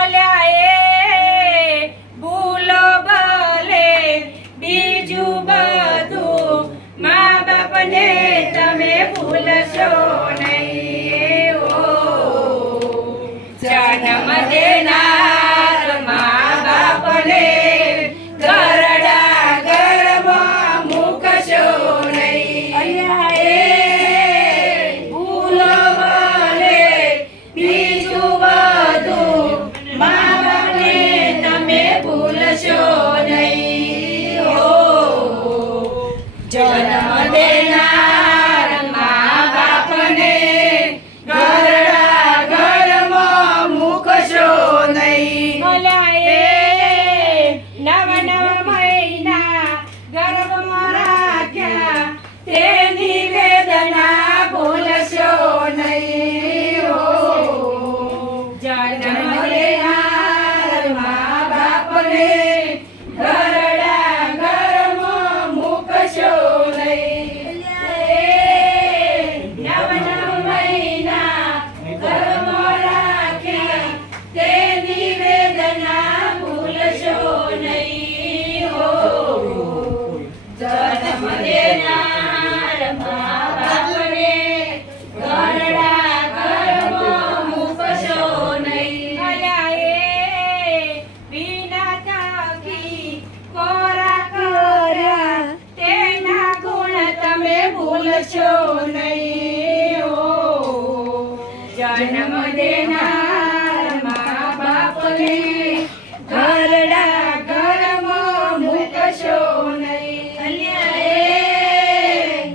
અલ્યા એ ભૂલો ભલે બીજું બધું, મા બાપને તમે ભૂલશો નહીં. જન્મ દેનાર મા બાપને ઘરડા ઘરમાં મૂકશો નહીં. અલ્યા એ ભૂલો ભલે બીજું બધું, મા બાપને તમે ભૂલશો નહીં. જન્મ દેનાર મા બાપને ઘરડા ઘરમાં મૂકશો નહીં. અલ્યા એ નવ નવ મહિના ગર્ભમાં રાખ્યા, તેની વેદના ભૂલશો નહીં. જન્મ દેનાર મા બાપને ઘરડા ઘરમાં મૂકશો નહીં. નવ નવ મહિના ગર્ભમાં રાખ્યા, તેની વેદના ભૂલશો નહીં. જન્મ દેનાર મા બાપને ઘરડા ઘરમાં મૂકશો નહીં. અલ્યા એ વિના થાકી કોરા કર્યા, તેના ગુણ તમે ભૂલશો નહીં. જન્મ દેનાર મા બાપને ઘરડા ઘરમાં મૂકશો નહીં. અલ્યા એ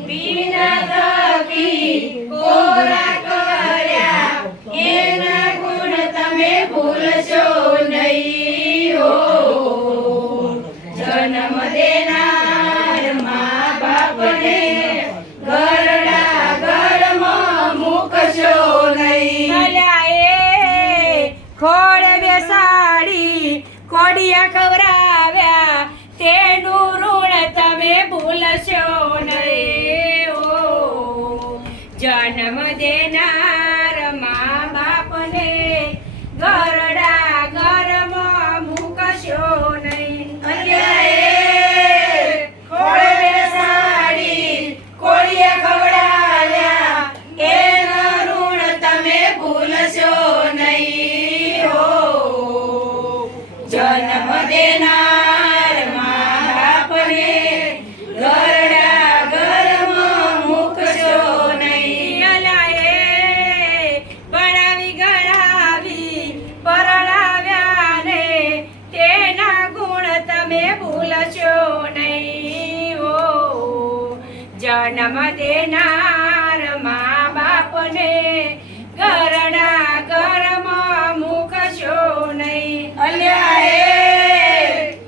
વિના થાકી કોરા કર્યા, એના ગુણ તમે ભૂલશો નહીં. જન્મ દેનાર મા બાપને ઘરડા ઘરમાં મૂકશો નહીં. અલ્યા એ ખોળ બેસાડી કોડિયા ખવરાવ્યા, તેનું ઋણ તમે ભૂલશો નહીં. જન્મ દેનાર મા બાપને ઘરડા ઘરમાં મૂકશો નહીં. અલ્યા એ ખોળ બેસાડી કોડિયા ખવડાવ્યા, એનું ઋણ તમે ભૂલશો નહીં. જન્મ દેનાર મા બાપને ઘરડા ઘરમાં મૂકશો નહીં. અલ્યા એ ભણાવી ગણાવી પરણાવ્યા ને, તેના ગુણ તમે ભૂલશો નહીં. જન્મ દેનાર મા બાપને ઘરડા ઘરમાં મૂકશો નહીં. અલ્યા એ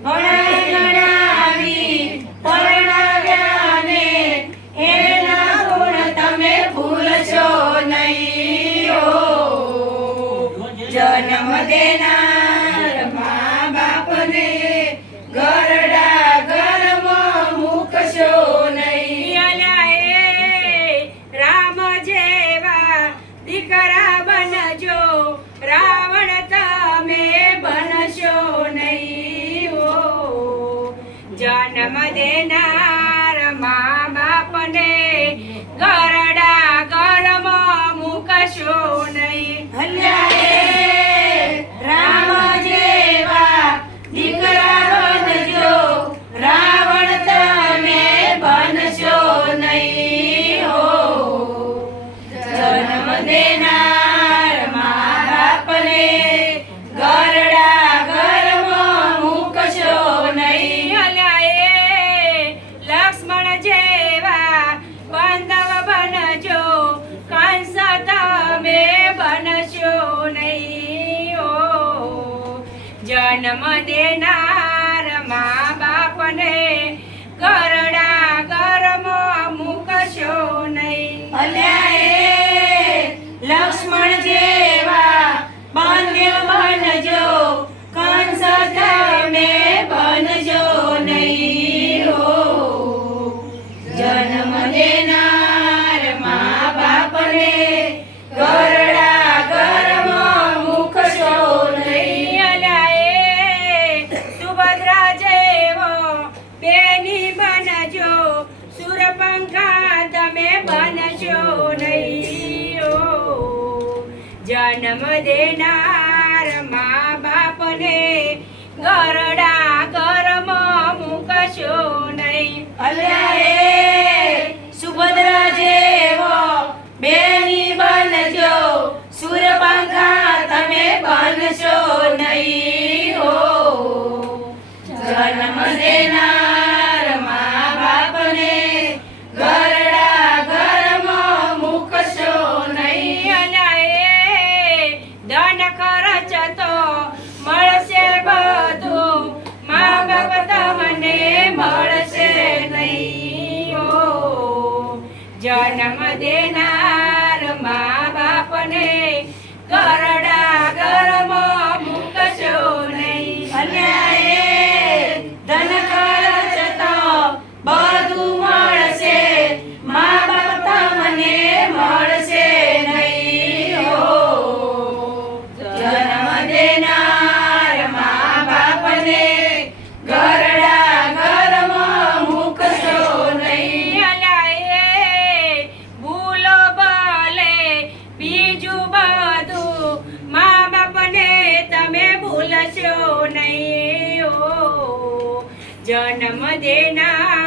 ભણાવી ગણાવી પરણાવ્યા ને, એના ગુણ તમે ભૂલશો નહીં. જન્મ દેનાર મા બાપને ઘરડા ઘરમાં મૂકશો નહીં. અલ્યા એ રામ જેવા દીકરા બનજો, રાવણ તમે બનશો નહીં. જન્મ દેનાર મા બાપને ઘરડા ઘરમાં મૂકશો નહીં. અલ્યા એ રામ જેવા દીકરા બનજો, રાવણ તમે બનશો નહીં. જન્મ દેનાર મા બાપને ઘરડા ઘરમાં મૂકશો નહીં. અલ્યા એ લક્ષ્મણ જેવા બાંધવ બનજો, કંસ તમે બનશો નહીં. જન્મ દેનાર મા બાપને ઘરડા ઘરમાં મૂકશો નહીં. અલ્યા એ લક્ષ્મણ જેવા બાંધવ બનજો, કંસ તમે બનશો નહીં. જન્મ દેનાર મા બાપને ઘરડા ઘરમાં જન્મ દેનાર મા બાપને ગરડા ઘરમાં મૂકશો નહીં. અલ્યા એ સુભદ્રા જેવો બેની બનજો, સુરપંખા તમે બનશો નહીં હો. જન્મ દેનાર મા બાપને ગરડા ઘરમાં મૂકશો નહીં. ધન ખર્ચ તો મળશે બધું, મા બાપ તમને મળશે નહીં હો. જન્મ દેનાર મા બાપને ગરડા ઘરમાં મૂકશો નહીં. અલ્યા એ ધન ખર્ચ તો બધું મળશે, મા બાપ તમને મળશે નહીં હો. જન્મ દેનાર મા બાપને ગરડા ઘરમાં મૂકશો નહીં. ભૂલો ભલે બીજું બધું, મા બાપને તમે ભૂલશો નહીં હો. જન્મ દેનાર